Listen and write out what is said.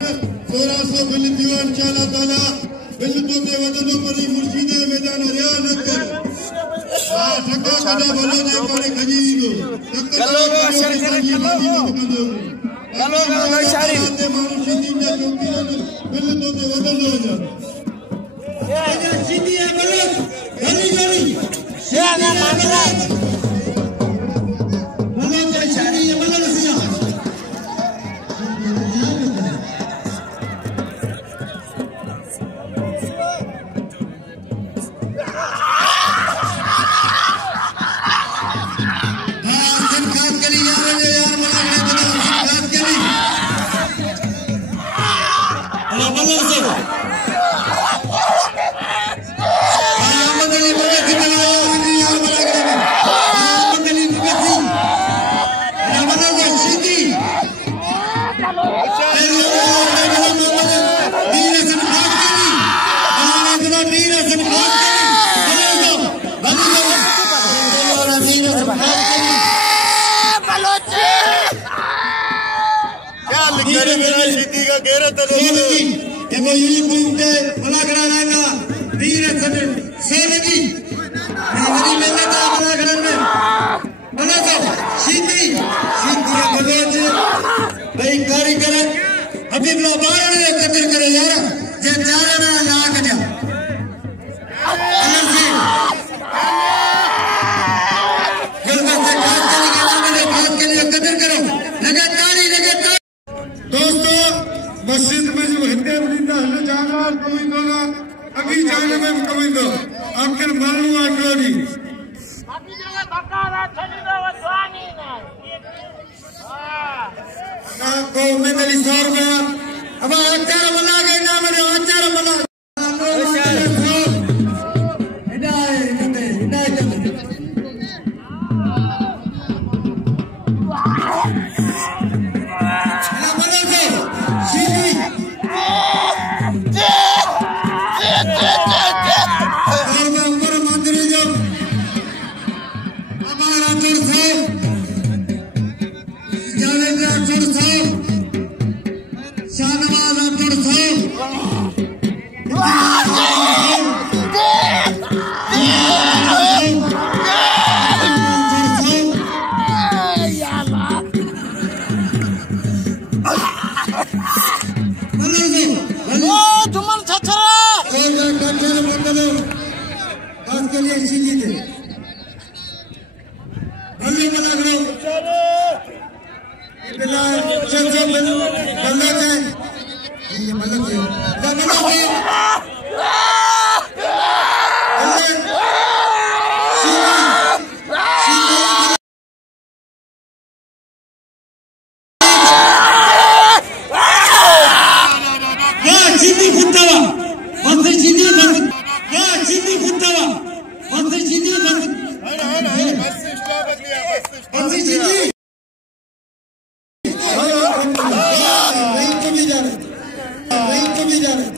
सोरासो bill दीवान चाला ताला bill तो के वदनो परी मुर्शिद मैदान रिया न कर आ ठका कदा भलो जे पाने खजी दो चलो शरी चलो शारी ते मानु सिंधी जा चौकी बिल तो के वदनो जा ये सिंधी है बोलो गली गली से ना मानला बोलो के शारी है बोलो सिया मस्जिद में जो हिंदे जाना कोई दोना अभी जाने में कोई दो आखिर मालूम है कोई अभी जगह धक्का ना चली दो स्वानी ना को में दली 100 रुपया अब आचार बना के ना मेरे आचार बना जा रहे